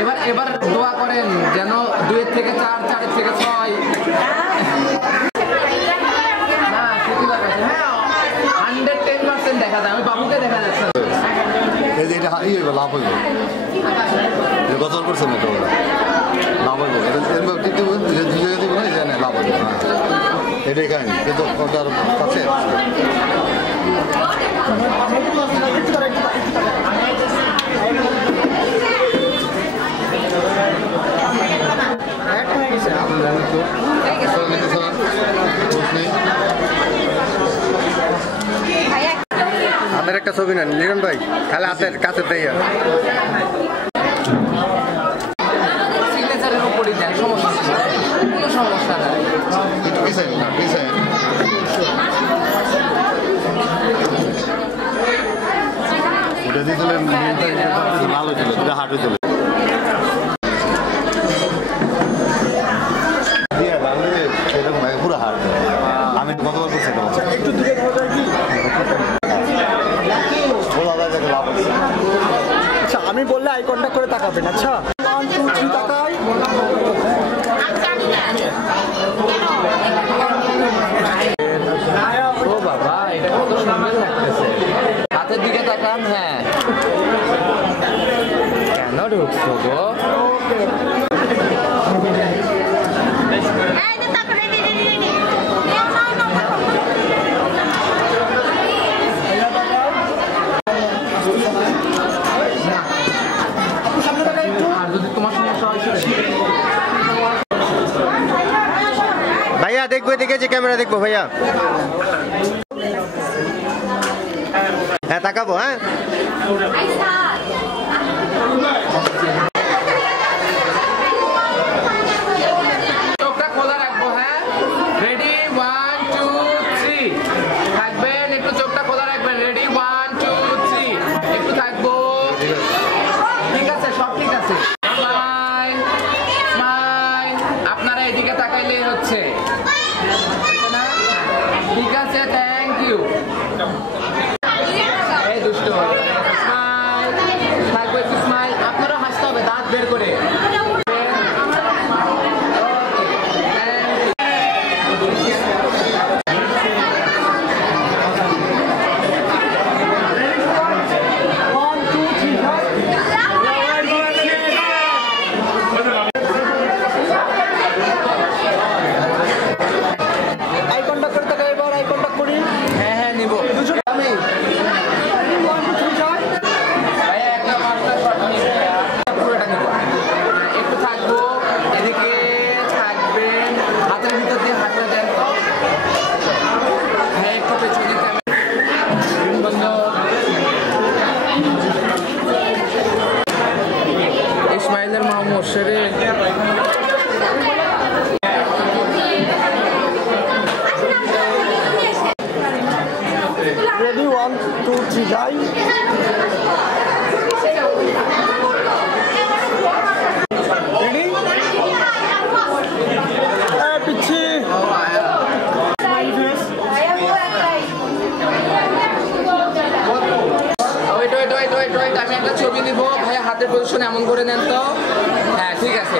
এবার এবার দোয়া করেন যেন 2 থেকে 4, 4 থেকে 6 না সেটি ব্যাপার হ্যাঁ 110% দেখা যায় আমি বাবুকে দেখা যাচ্ছে এই যে এটা হারিয়ে হইব লাভ হইব এটা গতবার করছে না তো লাভ হইব এটা দিব যে দুই জায়গা দিব না এই জানে লাভ হইব এটাই কাহিনি কিন্তু ওটার কাছে হাতের একটা ছবি নেন লিরন ভাই তাহলে হাতের কাছে দেই সিগনেচারের উপরই দেন সমস্যা কোনো সমস্যা নাই একটু পিছাই না পিছাই ওটা দিয়ে দিলে ভালো ছিল এটা হাঁটু ছিল পুরো হাট আমি গতবার করছি একটু দূরে আচ্ছা আমি বললে আই কন্ট্যাক্ট করে তাকাবেন আচ্ছা 1 2 3 তাকাই ও বাবা এটা কত সুন্দর লাগতেছে হাতের দিকে তাকান হ্যাঁ কেন ঢুকছো গো ভাইয়া দেখবো এদিকে যে ক্যামেরা দেখবো ভাইয়া হ্যাঁ তাকাবো হ্যাঁ চোখটা খোলা রাখবো হ্যাঁ রেডি 1 2 3 থাকবেন একটু চোখটা খোলা রাখবেন রেডি 1 2 3 একটু থাকবো ঠিক আছে সব ঠিক আছে স্মাইল স্মাইল আপনারা এদিকে তাকাইলেই হচ্ছে ঠিক আছে থ্যাংক ইউ এই দুষ্ট স্মাইল থাকবে একটু স্মাইল আপনারা হাসতে হবে দাঁত বের করে ইসমাইলের মা মোর্শেদে রেডি 1 2 3 যাই রেডি পিচ্ছি আমি একটা ছবি নিব ভাইয়া হাতের পজিশন এমন করে নেন তো হ্যাঁ ঠিক আছে